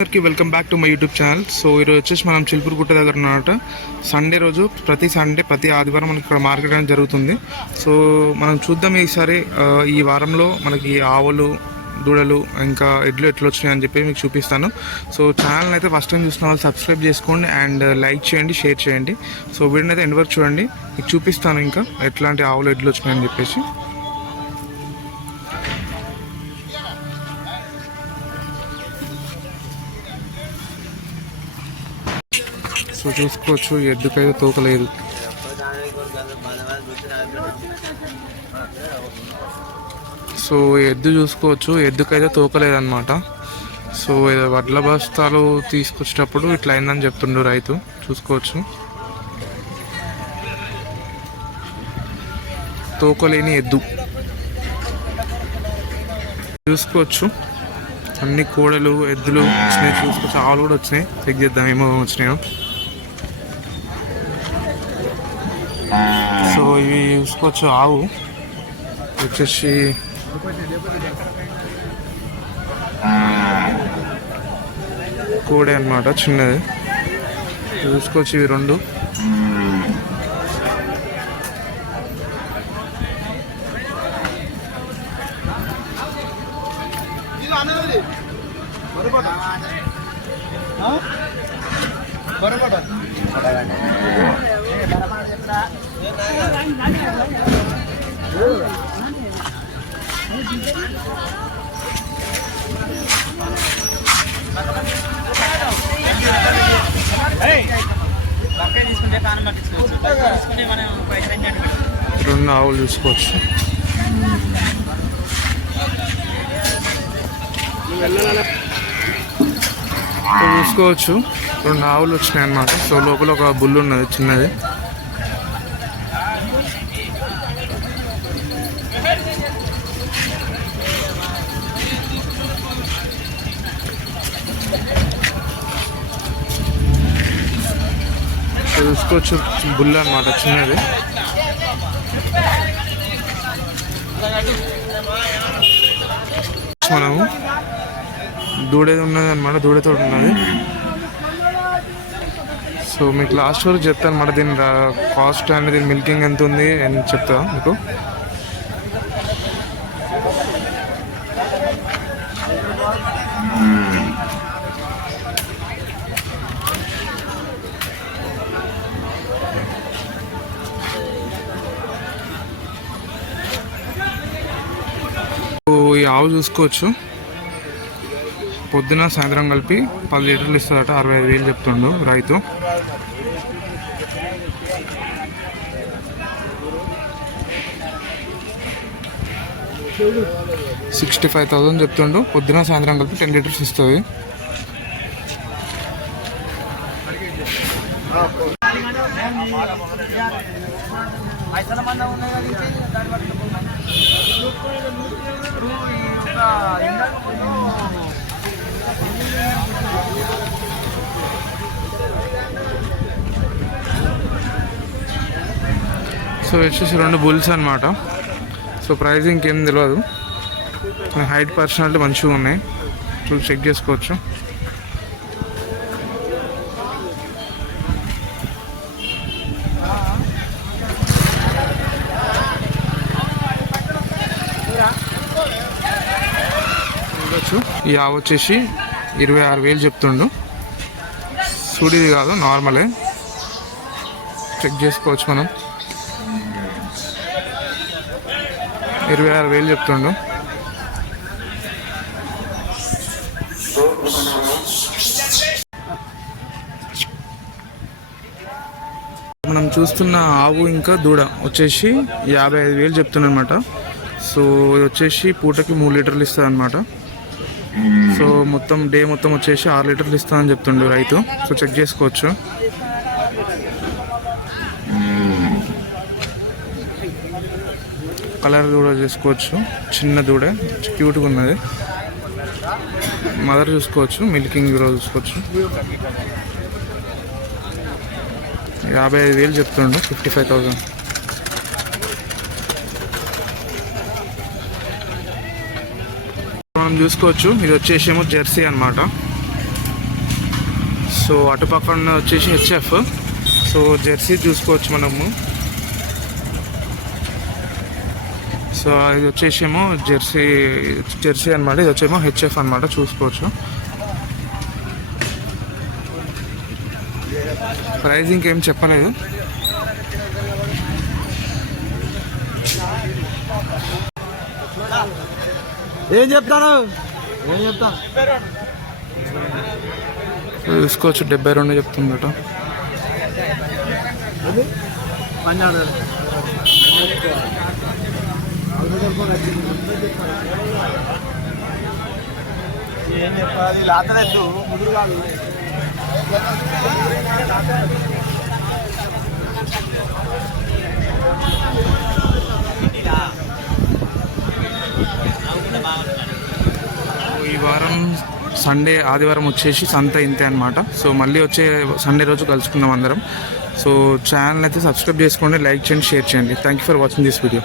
అందరికీ welcome back to my YouTube channel. So ఈరోజు వచ్చేసి మనం చిలుపురుగుట్ట దగ్గర ఉన్నమాట. సండే రోజు ప్రతి ఆదివారం మనకి ఇక్కడ మార్కెట్ అనేది జరుగుతుంది. సో మనం చూద్దాం ఈసారి ఈ వారంలో మనకి ఆవులు, దూడలు, ఇంకా ఎడ్లు ఎట్లా వచ్చినాయి అని చెప్పి మీకు చూపిస్తాను. సో ఛానల్ అయితే ఫస్ట్ టైం చూసిన వాళ్ళు సబ్స్క్రైబ్ చేసుకోండి అండ్ లైక్ చేయండి, షేర్ చేయండి. సో వీడిని అయితే ఎండ్ వరకు చూడండి, మీకు చూపిస్తాను ఇంకా ఎట్లాంటి ఆవులు, ఎడ్లు వచ్చినాయని చెప్పేసి. సో చూసుకోవచ్చు, ఎద్దుకైతే తోకలేదు. సో ఎద్దు చూసుకోవచ్చు, ఎద్దుకైతే తోకలేదన్నమాట. సో వడ్ల బస్తాలు తీసుకొచ్చేటప్పుడు ఇట్లా అయిందని చెప్తుండ్రు రైతు. చూసుకోవచ్చు, తోకలేని ఎద్దు చూసుకోవచ్చు. అన్ని కోడలు, ఎద్దులు వచ్చినాయి చూసుకోవచ్చు. ఆవులు కూడా వచ్చినాయి, చెక్ చేద్దాం ఏమో వచ్చినాయో. సో ఇవి చూసుకోవచ్చు, ఆవు వచ్చేసి కోడే అన్నమాట, చిన్నది. చూసుకోవచ్చు ఇవి రెండు. రెండు ఆవులు చూసుకోవచ్చు. చూసుకోవచ్చు, రెండు ఆవులు వచ్చినాయి అన్నమాట. సో లోపల ఒక బుల్లు ఉన్నది, చిన్నది. చూసుకోవచ్చు, బుల్ల అన్నమాట, చిన్నది. మనము దూడేది ఉన్నది అన్నమాట, దూడతో ఉన్నది. సో మీకు లాస్ట్ వరకు చెప్తాను అన్నమాట. దీని కాస్ట్ అండ్ దీని మిల్కింగ్ ఎంత ఉంది అని చెప్తా మీకు. ఈ ఆవు చూసుకోవచ్చు, పొద్దున సాయంత్రం కలిపి 10 లీటర్లు ఇస్తుందట. 65,000 చెప్తుండు రైతు. $65,000 చెప్తుండు. పొద్దున సాయంత్రం కలిపి 10 లీటర్స్ ఇస్తుంది. సో వచ్చేసి రెండు బుల్స్ అన్నమాట. సో ప్రైస్ ఇంకేం తెలియదు. హైట్, పర్సనాలిటీ మంచిగా ఉన్నాయి, చూసి చెక్ చేసుకోవచ్చు. ఈ ఆవు వచ్చేసి 26,000 చెప్తుండు. సూడిది కాదు, నార్మలే, చెక్ చేసుకోవచ్చు మనం. 26,000 చెప్తుండు. మనం చూస్తున్న ఆవు ఇంకా దూడ వచ్చేసి 55,000 చెప్తున్నమాట. సో ఇది వచ్చేసి పూటకి 3 లీటర్లు ఇస్తుంది అనమాట. సో మొత్తం డే మొత్తం వచ్చేసి 6 లీటర్లు ఇస్తుందని చెప్తుండు రైతు. సో చెక్ చేసుకోవచ్చు. కలర్ కూడా చూసుకోవచ్చు, చిన్న దూడ, క్యూట్గా ఉన్నది. మదర్ చూసుకోవచ్చు, మిల్కింగ్ కూడా చూసుకోవచ్చు. 55,000 చెప్తుండు, 55,000. మనం చూసుకోవచ్చు, ఇది వచ్చేసేమో జెర్సీ అన్నమాట. సో అటుపక్కన వచ్చేసి హెచ్ఎఫ్. సో జెర్సీ చూసుకోవచ్చు మనము. సో ఇది వచ్చేసేమో జెర్సీ అనమాట. ఇది వచ్చేమో హెచ్ఎఫ్ అనమాట, చూసుకోవచ్చు. ప్రైస్ ఇంకేం చెప్పలేదు. ఏం చెప్తాను చూసుకోవచ్చు. 72 చెప్తుందట. ఏం చెప్పాలి లాతలేదు ముదురు కాదు. ఈ వారం సండే ఆదివారం వచ్చేసి సంత ఇంతే అనమాట. సో మళ్ళీ వచ్చే సండే రోజు కలుసుకుందాం అందరం. సో ఛానల్ అయితే సబ్స్క్రైబ్ చేసుకోండి, లైక్ చేయండి, షేర్ చేయండి. Thank you for watching this video.